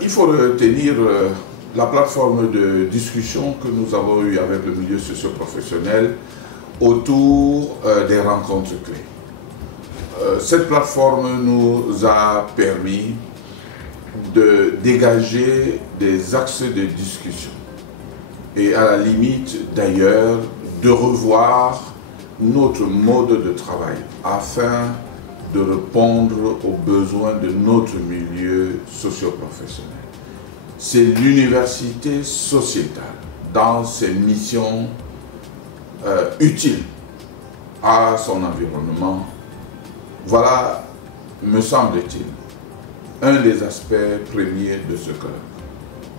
Il faut retenir la plateforme de discussion que nous avons eue avec le milieu socio-professionnel autour des rencontres clés. Cette plateforme nous a permis de dégager des axes de discussion et à la limite d'ailleurs de revoir notre mode de travail afin de répondre aux besoins de notre milieu socio-professionnel. C'est l'université sociétale dans ses missions utiles à son environnement. Voilà, me semble-t-il, un des aspects premiers de ce colloque.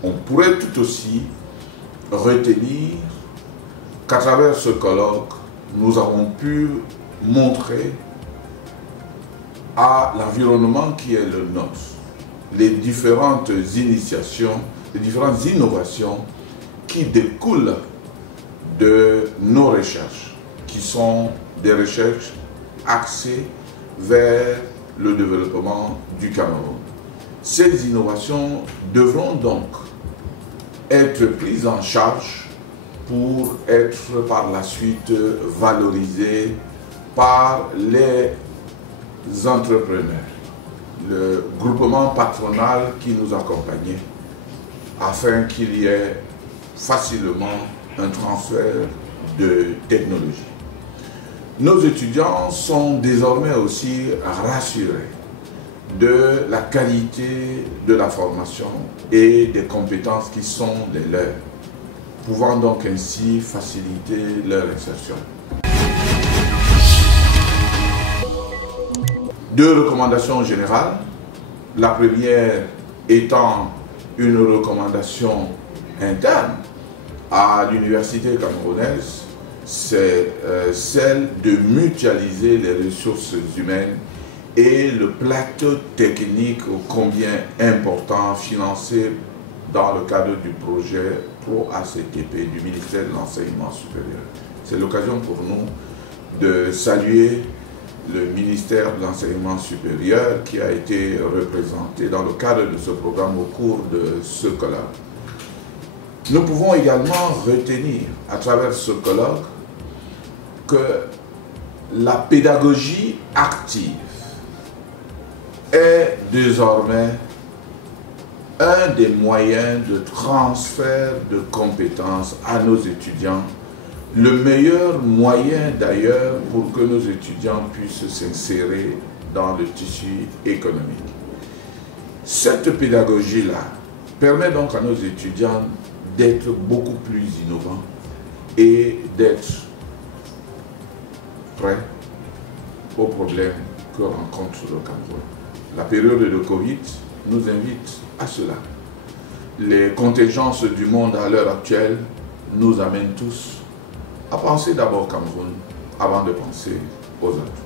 On pourrait tout aussi retenir qu'à travers ce colloque, nous avons pu montrer à l'environnement qui est le nôtre les différentes initiations, les différentes innovations qui découlent de nos recherches, qui sont des recherches axées vers le développement du Cameroun. Ces innovations devront donc être prises en charge pour être par la suite valorisées par les entrepreneurs, le groupement patronal qui nous accompagnait, afin qu'il y ait facilement un transfert de technologie. Nos étudiants sont désormais aussi rassurés de la qualité de la formation et des compétences qui sont les leurs, pouvant donc ainsi faciliter leur insertion. Deux recommandations générales. La première étant une recommandation interne à l'université camerounaise, c'est celle de mutualiser les ressources humaines et le plateau technique ô combien important financé dans le cadre du projet Pro-ACTP du ministère de l'Enseignement supérieur. C'est l'occasion pour nous de saluer le ministère de l'Enseignement supérieur qui a été représenté dans le cadre de ce programme au cours de ce colloque. Nous pouvons également retenir à travers ce colloque que la pédagogie active est désormais un des moyens de transfert de compétences à nos étudiants, le meilleur moyen d'ailleurs pour que nos étudiants puissent s'insérer dans le tissu économique. Cette pédagogie-là permet donc à nos étudiants d'être beaucoup plus innovants et d'être prêts aux problèmes que rencontre le Cameroun. La période de Covid nous invite à cela. Les contingences du monde à l'heure actuelle nous amènent tous à penser d'abord Cameroun avant de penser aux autres.